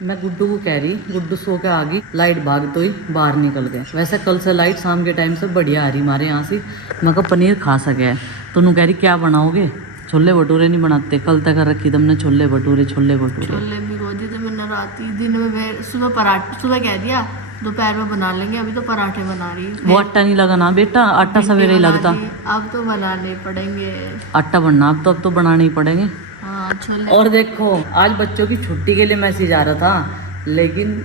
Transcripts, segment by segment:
मैं गुड्डू को कह रही, गुड्डू सो के आ गई, लाइट भाग तो ही बाहर निकल गए। वैसे कल से लाइट शाम के टाइम से बढ़िया आ रही हमारे यहाँ से। मैं कहा पनीर खा सके है तो नू कह रही क्या बनाओगे, छोले भटूरे नहीं बनाते, कल तक रखी तुमने छोले भटूरे। छोले भिगो दिए थे मैंने रात ही, दिन में सुबह पराठे, सुबह कह दिया दोपहर में बना लेंगे, अभी तो पराठे बना रही। वो आटा नहीं लगा ना बेटा, आटा सवेरे ही लगता। अब तो बनाने पड़ेंगे आटा बनना अब तो बनाने ही पड़ेंगे। हाँ छोले। और देखो आज बच्चों की छुट्टी के लिए मैसेज आ रहा था, लेकिन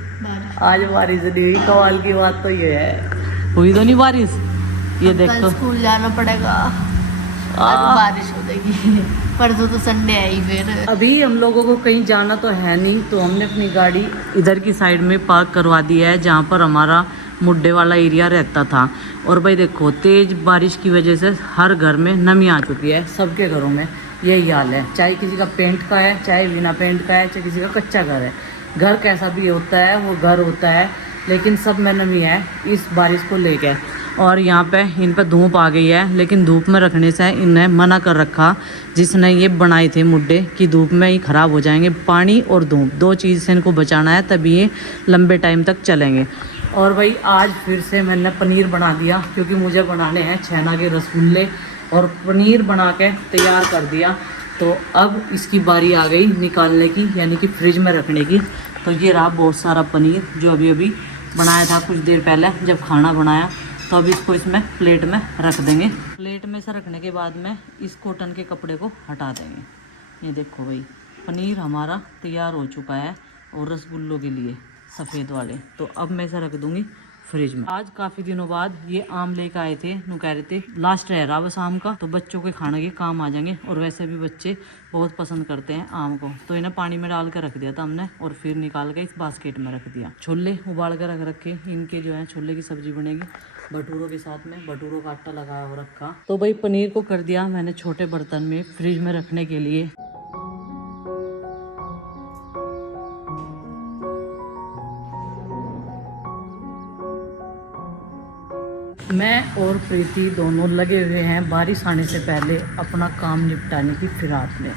आज बारिश नहीं हुई। कमाल की बात तो ये है, हुई तो नहीं बारिश। ये देखो स्कूल जाना पड़ेगा, बारिश हो जाएगी। परसों तो संडे है ही। फिर अभी हम लोगों को कहीं जाना तो है नहीं, तो हमने अपनी गाड़ी इधर की साइड में पार्क करवा दी है जहाँ पर हमारा मुड्डे वाला एरिया रहता था। और भाई देखो तेज बारिश की वजह से हर घर में नमी आ चुकी है, सबके घरों में यही हाल है। चाहे किसी का पेंट का है, चाहे बिना पेंट का है, चाहे किसी का कच्चा घर है। घर कैसा भी होता है वो घर होता है, लेकिन सब में नमी है इस बारिश को लेकर। और यहाँ पे इन पे धूप आ गई है, लेकिन धूप में रखने से इन्हें मना कर रखा जिसने ये बनाए थे मुड्डे कि धूप में ही ख़राब हो जाएंगे। पानी और धूप दो चीज़ से इनको बचाना है, तभी ये लंबे टाइम तक चलेंगे। और भाई आज फिर से मैंने पनीर बना दिया, क्योंकि मुझे बनाने हैं छेना के रसगुल्ले, और पनीर बना के तैयार कर दिया। तो अब इसकी बारी आ गई निकालने की, यानी कि फ्रिज में रखने की। तो ये रहा बहुत सारा पनीर जो अभी अभी बनाया था कुछ देर पहले जब खाना बनाया। तो अब इसको इसमें प्लेट में रख देंगे। प्लेट में से रखने के बाद में इस कॉटन के कपड़े को हटा देंगे। ये देखो भाई पनीर हमारा तैयार हो चुका है, और रसगुल्लों के लिए सफ़ेद वाले। तो अब मैं इसे रख दूँगी फ्रिज में। आज काफ़ी दिनों बाद ये आम लेकर आए थे, नु कह रहे थे लास्ट रह रहा बस आम का, तो बच्चों के खाने के काम आ जाएंगे। और वैसे भी बच्चे बहुत पसंद करते हैं आम को, तो इन्हें पानी में डाल कर रख दिया था हमने, और फिर निकाल के इस बास्केट में रख दिया। छोले उबाल कर रख रखे, इनके जो है छोले की सब्जी बनेगी भटूरों के साथ में। भटूरों का आटा लगाया हो रखा। तो भाई पनीर को कर दिया मैंने छोटे बर्तन में फ्रिज में रखने के लिए। मैं और प्रीति दोनों लगे हुए हैं बारिश आने से पहले अपना काम निपटाने की फिराक में।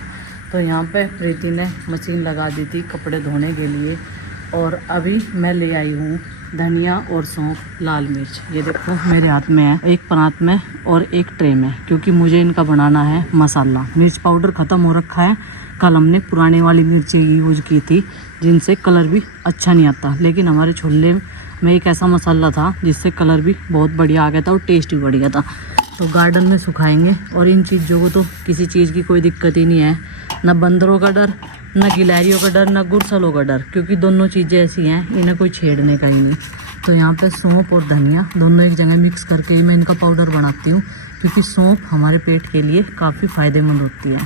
तो यहाँ पे प्रीति ने मशीन लगा दी थी कपड़े धोने के लिए, और अभी मैं ले आई हूँ धनिया और सौंफ, लाल मिर्च। ये देखो मेरे हाथ में है, एक परात में और एक ट्रे में, क्योंकि मुझे इनका बनाना है मसाला। मिर्च पाउडर ख़त्म हो रखा है, कल हमने पुराने वाली मिर्ची यूज की थी जिनसे कलर भी अच्छा नहीं आता, लेकिन हमारे छोले में एक ऐसा मसाला था जिससे कलर भी बहुत बढ़िया आ गया था और टेस्ट भी बढ़िया था। तो गार्डन में सुखाएंगे, और इन चीज़ों को तो किसी चीज़ की कोई दिक्कत ही नहीं है, ना बंदरों का डर, ना गिलहरियों का डर, ना गुरसलों का डर, क्योंकि दोनों चीज़ें ऐसी हैं इन्हें कोई छेड़ने का ही नहीं। तो यहाँ पे सौंफ और धनिया दोनों एक जगह मिक्स करके ही मैं इनका पाउडर बनाती हूँ, क्योंकि सौंफ हमारे पेट के लिए काफ़ी फ़ायदेमंद होती है।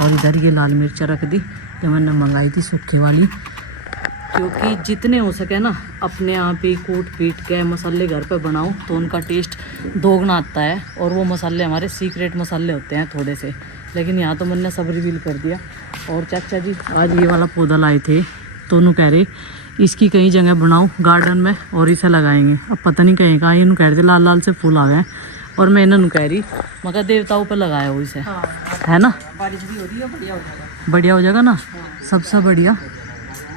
और इधर ये लाल मिर्च रख दी जो मैंने मंगाई थी सूखे वाली, क्योंकि जितने हो सके ना अपने आप ही कूट पीट के मसाले घर पे बनाओ तो उनका टेस्ट दोगुना आता है। और वो मसाले हमारे सीक्रेट मसाले होते हैं थोड़े से, लेकिन यहाँ तो मैंने सब रिवील कर दिया। और चाचा जी आज ये वाला पौधा लाए थे, तो उन्होंने कह रहे इसकी कहीं जगह बनाओ गार्डन में और इसे लगाएंगे। अब पता नहीं कहीं कहाँ, इन्होंने कह रहे थे लाल लाल से फूल आ गए, और मैं इन्होंने कह रही मगर देवताओं पर लगाया हो इसे। हाँ, है ना, बारिश भी हो रही है, बढ़िया हो जाएगा ना। सबसे बढ़िया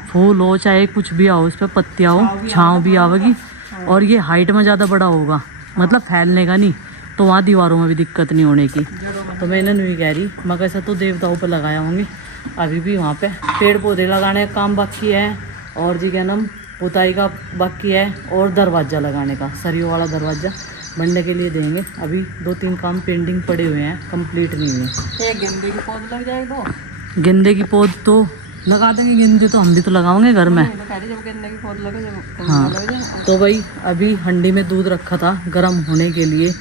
फूल हो चाहे कुछ भी आओ, इस पर पत्तियाँ हो, छाँव भी आवेगी, और ये हाइट में ज़्यादा बड़ा होगा, मतलब फैलने का नहीं, तो वहाँ दीवारों में भी दिक्कत नहीं होने की। तो मैं इन्हें नहीं कह रही, मगर ऐसा तो देवताओं पर लगाया होंगे। अभी भी वहाँ पे पेड़ पौधे लगाने का काम बाकी है, और जी क्या नाम पुताई का बाकी है, और दरवाज़ा लगाने का, सरियों वाला दरवाज़ा बनने के लिए देंगे। अभी 2-3 काम पेंडिंग पड़े हुए हैं, कंप्लीट नहीं हुए। एक गेंदे की पौध लग जाएगा, तो गेंदे की पौध तो लगा देंगे, गेंदे तो हम भी तो लगाओगे घर में। हाँ, तो भाई अभी हंडी में दूध रखा था गर्म होने के लिए,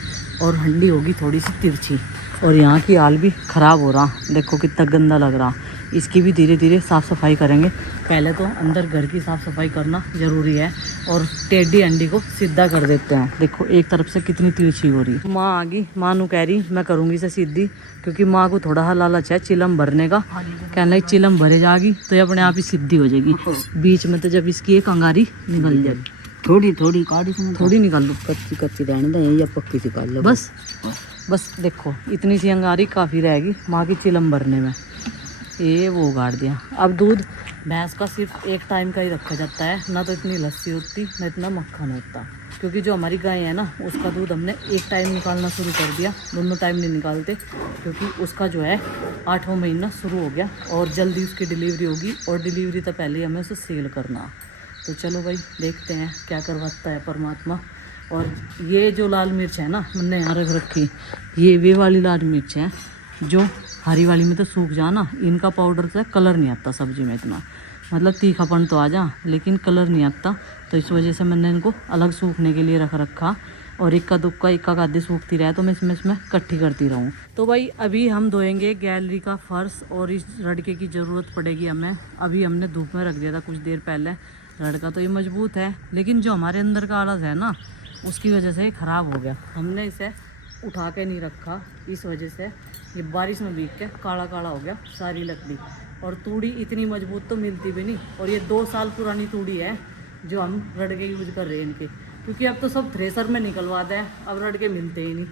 और हंडी होगी थोड़ी सी तिरछी, और यहाँ की हाल भी ख़राब हो रहा, देखो कितना गंदा लग रहा। इसकी भी धीरे धीरे साफ़ सफाई करेंगे। पहले तो अंदर घर की साफ़ सफाई करना ज़रूरी है, और टेढ़ी हंडी को सीधा कर देते हैं। देखो एक तरफ से कितनी तिरछी हो रही है। माँ आ गई, माँ नू कह रही मैं करूँगी इसे सीधी, क्योंकि माँ को थोड़ा सा लालच है चिलम भरने का। कहने लगी चिलम भरे जाएगी तो ये अपने आप ही सीधी हो जाएगी। बीच में तो जब इसकी एक अंगारी निकल जाएगी, थोड़ी थोड़ी काटी से थोड़ी निकाल लो, कच्ची कच्ची रहने दें या पक्की सी निकाल लो। बस देखो इतनी सी अंगारी काफ़ी रहेगी माँ की चिलम भरने में। ये वो उगाड़ दिया। अब दूध भैंस का सिर्फ एक टाइम का ही रखा जाता है, ना तो इतनी लस्सी होती ना इतना मक्खन होता, क्योंकि जो हमारी गाय है ना उसका दूध हमने एक टाइम निकालना शुरू कर दिया, दोनों टाइम नहीं निकालते, क्योंकि उसका जो है 8वां महीना शुरू हो गया और जल्दी उसकी डिलीवरी होगी, और डिलीवरी तो पहले ही हमें उसे सेल करना। तो चलो भाई देखते हैं क्या करवाता है परमात्मा। और ये जो लाल मिर्च है ना मैंने यहाँ रख रखी, ये वे वाली लाल मिर्च है जो हरी वाली में तो सूख जा ना, इनका पाउडर से कलर नहीं आता सब्जी में इतना, मतलब तीखापन तो आ जा लेकिन कलर नहीं आता, तो इस वजह से मैंने इनको अलग सूखने के लिए रख रखा। और इक्का दुक्का इक्का आधी सूखती रहे तो मैं इसमें इकट्ठी करती रहूँ। तो भाई अभी हम धोएंगे गैलरी का फर्श, और इस रड़के की ज़रूरत पड़ेगी हमें। अभी हमने धूप में रख दिया था कुछ देर पहले, रड़का तो ये मजबूत है लेकिन जो हमारे अंदर का आलस है ना उसकी वजह से ये ख़राब हो गया, हमने इसे उठा के नहीं रखा, इस वजह से ये बारिश में भीग के काला काला हो गया सारी लकड़ी। और तूड़ी इतनी मजबूत तो मिलती भी नहीं, और ये 2 साल पुरानी तूड़ी है जो हम रड़के यूज कर रहे हैं इनके, क्योंकि अब तो सब थ्रेसर में निकलवाते हैं, अब रड़के मिलते ही नहीं।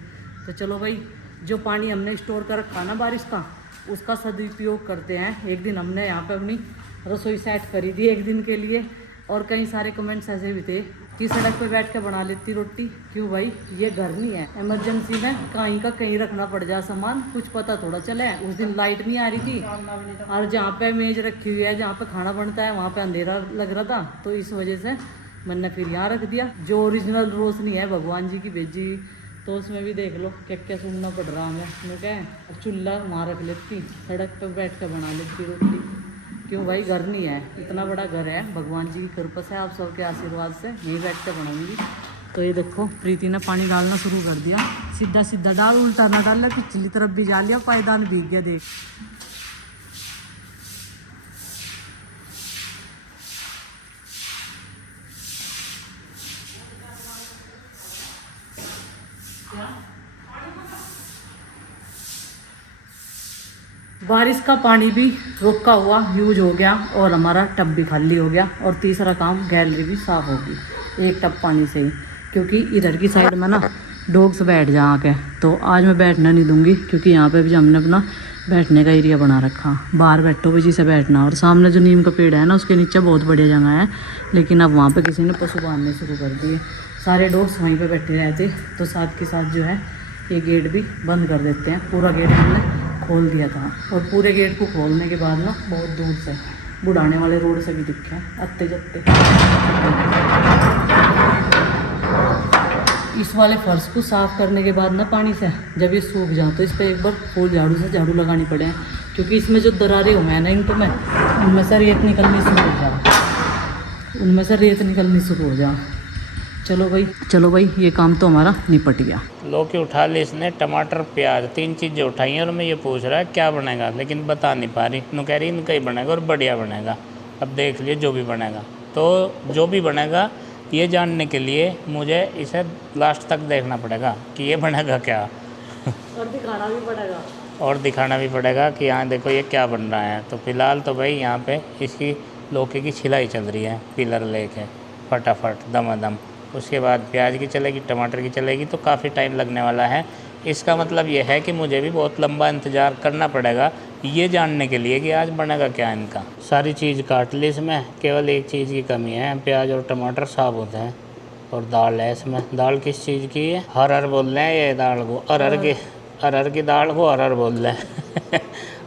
तो चलो भाई जो पानी हमने स्टोर कर रखा ना बारिश का, उसका सदुपयोग करते हैं। एक दिन हमने यहाँ पे अपनी रसोई सेट करी थी एक दिन के लिए, और कई सारे कमेंट्स ऐसे भी थे कि सड़क पे बैठ के बना लेती रोटी, क्यों भाई ये घर नहीं है, इमरजेंसी में कहीं का कहीं रखना पड़ जाए सामान, कुछ पता थोड़ा चले। उस दिन लाइट नहीं आ रही थी, और जहाँ पे मेज रखी हुई है जहाँ पे खाना बनता है वहाँ पे अंधेरा लग रहा था, तो इस वजह से मैंने फिर यहाँ रख दिया। जो ओरिजिनल रोशनी है भगवान जी की भेजी, तो उसमें भी देख लो क्या क्या सुनना पड़ रहा हमें। मैं क्या चूल्हा वहाँ रख लेती, सड़क पर बैठ कर बना लेती रोटी, क्यों भाई घर नहीं है, इतना बड़ा घर है, भगवान जी की कृपा से आप सबके आशीर्वाद से यहीं बैठ कर बनाऊंगी। तो ये देखो प्रीति ने पानी डालना शुरू कर दिया, सीधा सीधा डाल, उल्टा ना डाल, पिछली तरफ भी जा लिया, पायदान भीग गया देख। बारिश का पानी भी रोका हुआ यूज हो गया, और हमारा टब भी खाली हो गया, और तीसरा काम गैलरी भी साफ़ होगी एक टब पानी से ही, क्योंकि इधर की साइड में ना डॉग्स बैठ जा आके, तो आज मैं बैठना नहीं दूंगी, क्योंकि यहाँ पे भी हमने अपना बैठने का एरिया बना रखा, बाहर बैठो भी जिसे बैठना। और सामने जो नीम का पेड़ है ना उसके नीचे बहुत बढ़िया जगह है, लेकिन अब वहाँ पर किसी ने पशु बांधने शुरू कर दिए, सारे डॉग्स वहीं पर बैठे रहते, तो साथ के साथ जो है ये गेट भी बंद कर देते हैं। पूरा गेट हमने खोल दिया था, और पूरे गेट को खोलने के बाद ना बहुत दूर से बुढ़ाने वाले रोड से भी दिखे आते जाते। इस वाले फर्श को साफ़ करने के बाद ना पानी से जब ये सूख जाए तो इस पर एक बार फूल झाड़ू से झाड़ू लगानी पड़े, क्योंकि इसमें जो दरारें हुए हैं ना इनको में उनमें से रेत निकलनी शुरू हो जा, उनमें से रेत निकलनी शुरू हो जा। चलो भाई ये काम तो हमारा निपट गया। लौकी उठा ली इसने, टमाटर प्याज 3 चीज़ें उठाई हैं, और मैं ये पूछ रहा है क्या बनेगा, लेकिन बता नहीं पा रही। नु कह रही इनका ही बनेगा और बढ़िया बनेगा। अब देख लिए जो भी बनेगा, तो जो भी बनेगा ये जानने के लिए मुझे इसे लास्ट तक देखना पड़ेगा कि ये बनेगा क्या, और दिखाना भी पड़ेगा कि यहाँ देखो ये क्या बन रहा है। तो फिलहाल तो भाई यहाँ पे इसकी लौकी की छिलाई चल रही है, पिलर लेके फटाफट दमादम। उसके बाद प्याज की चलेगी, टमाटर की चलेगी, तो काफ़ी टाइम लगने वाला है। इसका मतलब ये है कि मुझे भी बहुत लंबा इंतज़ार करना पड़ेगा ये जानने के लिए कि आज बनेगा क्या इनका। सारी चीज़ काट ली इसमें, केवल एक चीज़ की कमी है, प्याज और टमाटर साबुत हैं, और दाल है इसमें। दाल किस चीज़ की है? हरहर बोल रहे हैं ये दाल को, अरहर की दाल को अरहर बोल रहे हैं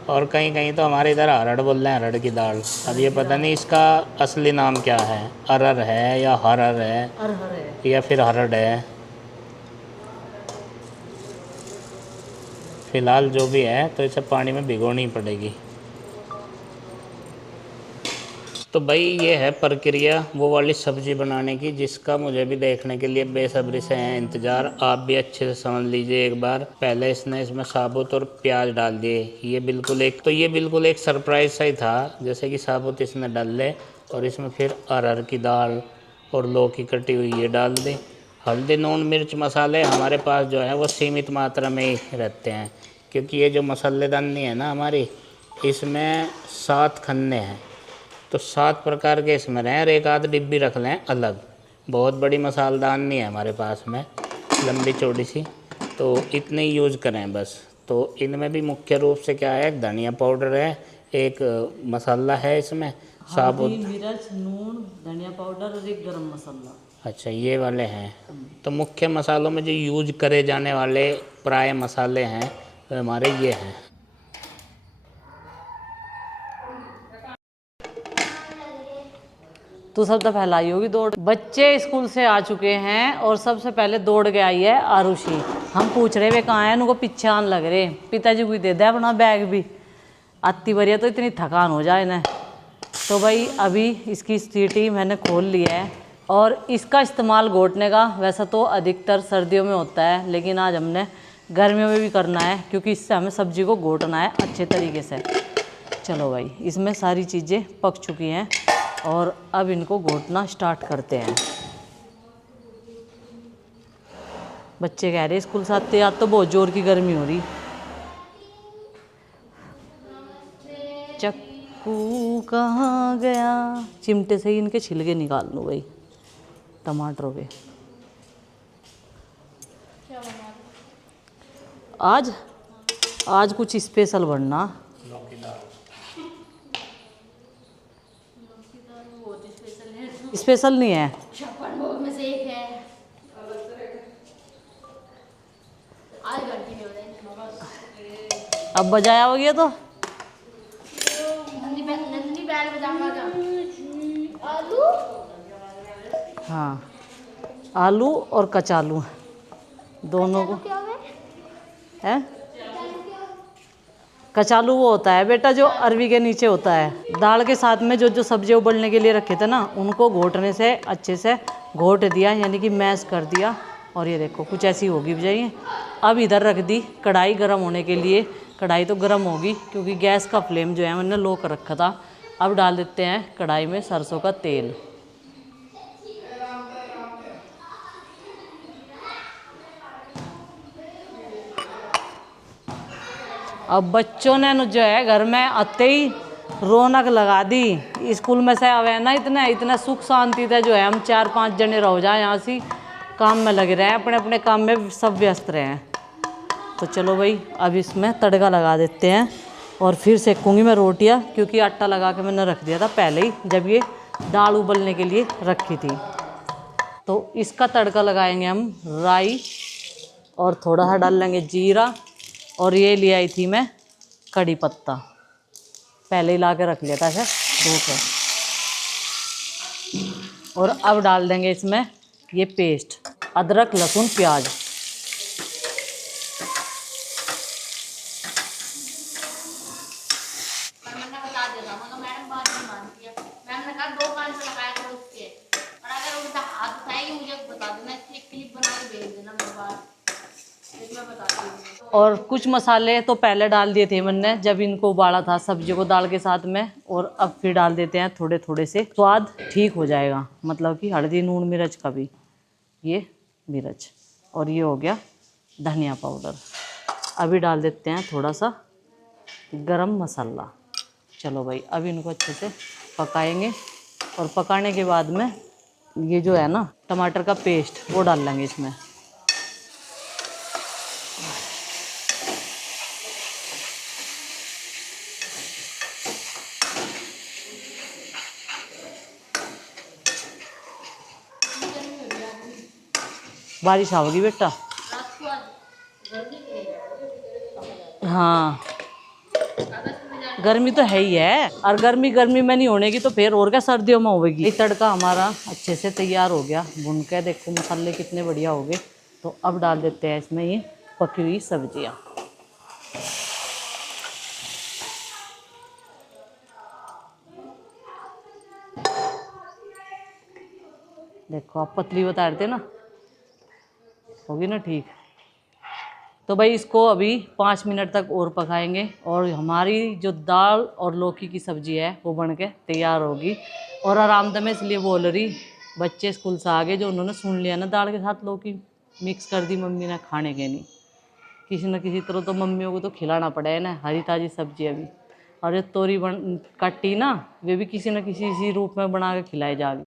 और कहीं कहीं तो हमारे इधर अरहर बोल रहे हैं, अरहर की दाल। अब ये पता नहीं इसका असली नाम क्या है, अरहर है या हरहर है या फिर हरड़ है। फिलहाल जो भी है तो इसे पानी में भिगोनी पड़ेगी। तो भाई ये है प्रक्रिया वो वाली सब्ज़ी बनाने की, जिसका मुझे भी देखने के लिए बेसब्री से है इंतज़ार। आप भी अच्छे से समझ लीजिए एक बार। पहले इसमें साबुत और प्याज डाल दिए, ये बिल्कुल एक सरप्राइज़ सा ही था, जैसे कि साबुत इसने डाल ले और इसमें फिर अरहर की दाल और लौकी कटी हुई ये डाल दी। हल्दी नून मिर्च मसाले हमारे पास जो है वो सीमित मात्रा में ही रहते हैं, क्योंकि ये जो मसालेदानी है ना हमारी, इसमें 7 खन्ने हैं, तो 7 प्रकार के इसमें रहें, और एक आध डिब्बी रख लें अलग। बहुत बड़ी मसालदान नहीं है हमारे पास में, लंबी चौड़ी सी, तो इतने ही यूज़ करें बस। तो इनमें भी मुख्य रूप से क्या है, धनिया पाउडर है, एक मसाला है इसमें साबुत। हल्दी, मिर्च, नून, धनिया पाउडर और एक गरम मसाला। अच्छा, ये वाले हैं। तो मुख्य मसालों में जो यूज करे जाने वाले प्राय मसाले हैं तो हमारे ये हैं। तो सब तो फैलाई होगी दौड़। बच्चे स्कूल से आ चुके हैं और सबसे पहले दौड़ के आई है आरुषि। हम पूछ रहे वे कहाँ हैं, उनको पीछे आन लग रहे। पिताजी को दे दे अपना बैग भी, आती बरिया तो इतनी थकान हो जाए ना। तो भाई अभी इसकी सीटी मैंने खोल लिया है और इसका इस्तेमाल घोटने का वैसा तो अधिकतर सर्दियों में होता है, लेकिन आज हमने गर्मियों में भी करना है क्योंकि इससे हमें सब्जी को घोटना है अच्छे तरीके से। चलो भाई, इसमें सारी चीज़ें पक चुकी हैं और अब इनको घोटना स्टार्ट करते हैं। बच्चे कह रहे स्कूल से आते आज तो बहुत जोर की गर्मी हो रही। चक्कू कहाँ गया, चिमटे से ही इनके छिलके निकाल लूँ भाई टमाटरों के। आज कुछ स्पेशल बनना। स्पेशल नहीं है, में से एक है। आज घंटी नहीं हो रही। अब बजाया हो गया तो नंदनी बैल बजाऊंगा क्या? आलू। हाँ, आलू और कचालू दोनों को है। कचालू वो होता है बेटा जो अरवी के नीचे होता है। दाल के साथ में जो जो सब्जी उबलने के लिए रखे थे ना, उनको घोटने से अच्छे से घोट दिया, यानी कि मैश कर दिया। और ये देखो कुछ ऐसी होगी बजाइए। अब इधर रख दी कढ़ाई गर्म होने के लिए। कढ़ाई तो गर्म होगी क्योंकि गैस का फ्लेम जो है मैंने लो कर रखा था। अब डाल देते हैं कढ़ाई में सरसों का तेल। अब बच्चों ने जो है घर में आते ही रौनक लगा दी। स्कूल में से आवे ना इतने सुख शांति थे जो है हम 4-5 जने रह जाए यहाँ से काम में लगे रहे हैं, अपने अपने काम में सब व्यस्त रहे हैं। तो चलो भाई अब इसमें तड़का लगा देते हैं और फिर सेकूंगी मैं रोटियाँ, क्योंकि आटा लगा के मैंने रख दिया था पहले ही जब ये दाल उबलने के लिए रखी थी। तो इसका तड़का लगाएंगे हम राई और थोड़ा सा डाल लेंगे जीरा। और ये ले आई थी मैं कड़ी पत्ता, पहले ही ला के रख लिया था ऐसे धो के। और अब डाल देंगे इसमें ये पेस्ट अदरक लहसुन प्याज। मैंने बता दिया था, मैडम बात नहीं मानती है। मैम ने कहा 2 कान से लगाया करो उसके, और अगर उल्टा हाथ उठाएगी मुझे बता देना, एक क्लिप बना के भेज देना मेरे पास, मैं बताती हूँ। और कुछ मसाले तो पहले डाल दिए थे मैंने जब इनको उबाला था सब्जी को दाल के साथ में, और अब फिर डाल देते हैं थोड़े थोड़े से, स्वाद ठीक हो जाएगा। मतलब कि हल्दी नून मिर्च का भी, ये मिर्च, और ये हो गया धनिया पाउडर। अभी डाल देते हैं थोड़ा सा गरम मसाला। चलो भाई अब इनको अच्छे से पकाएंगे। और पकाने के बाद में ये जो है ना टमाटर का पेस्ट वो डाल लेंगे इसमें। बारिश आओगी बेटा। हाँ गर्मी तो है ही है, और गर्मी में नहीं होने की तो फिर और क्या सर्दियों में होगी। ये तड़का हमारा अच्छे से तैयार हो गया भुन के, देखो मसाले कितने बढ़िया हो गए। तो अब डाल देते हैं इसमें ये पकी हुई सब्जियाँ। देखो आप पतली बता रहे थे ना, होगी ना ठीक। तो भाई इसको अभी 5 मिनट तक और पकाएंगे और हमारी जो दाल और लौकी की सब्जी है वो बन के तैयार होगी। और आराम मैं इसलिए बोल रही, बच्चे स्कूल से आ गए जो उन्होंने सुन लिया ना दाल के साथ लौकी मिक्स कर दी मम्मी ने, खाने के नहीं। किसी न किसी तरह तो मम्मियों को तो खिलाना पड़े ना हरी ताज़ी सब्जी अभी। और जो तोरी काटी ना वे भी किसी न किसी रूप में बना के खिलाई जाएगी।